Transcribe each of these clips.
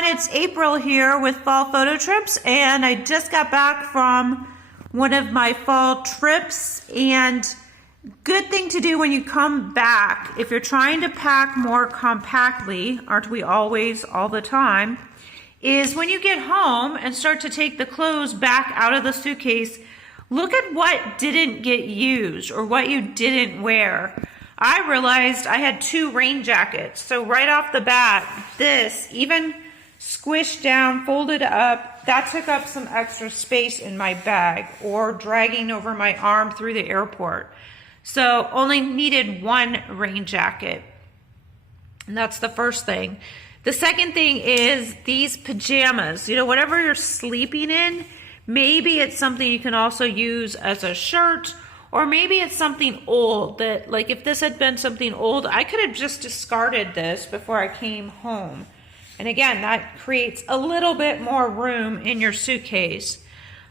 everyone, it's April here with Fall Photo Trips, and I just got back from one of my fall trips. And good thing to do when you come back, if you're trying to pack more compactly, aren't we always all the time, is when you get home and start to take the clothes back out of the suitcase, look at what didn't get used or what you didn't wear. I realized I had 2 rain jackets. So right off the bat, this, even squished down, folded up, that took up some extra space in my bag or dragging over my arm through the airport. So only needed 1 rain jacket. And that's the first thing. The second thing is these pajamas. You know, whatever you're sleeping in, maybe it's something you can also use as a shirt. Or maybe it's something old that, like if this had been something old, I could have just discarded this before I came home. And again, that creates a little bit more room in your suitcase.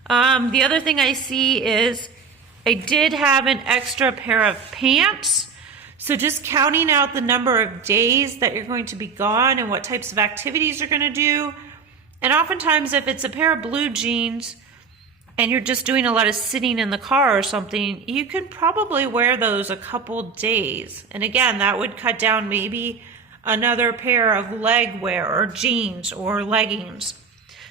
The other thing I see is I did have an extra pair of pants. So just counting out the number of days that you're going to be gone and what types of activities you're going to do. And oftentimes if it's a pair of blue jeans, and you're just doing a lot of sitting in the car or something, you could probably wear those a couple days. And again, that would cut down maybe another pair of leg wear or jeans or leggings.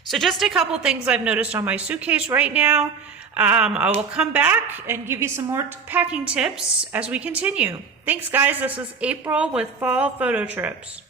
So just a couple things I've noticed on my suitcase right now. I will come back and give you some more packing tips as we continue. Thanks guys, this is April with Fall Photo Trips.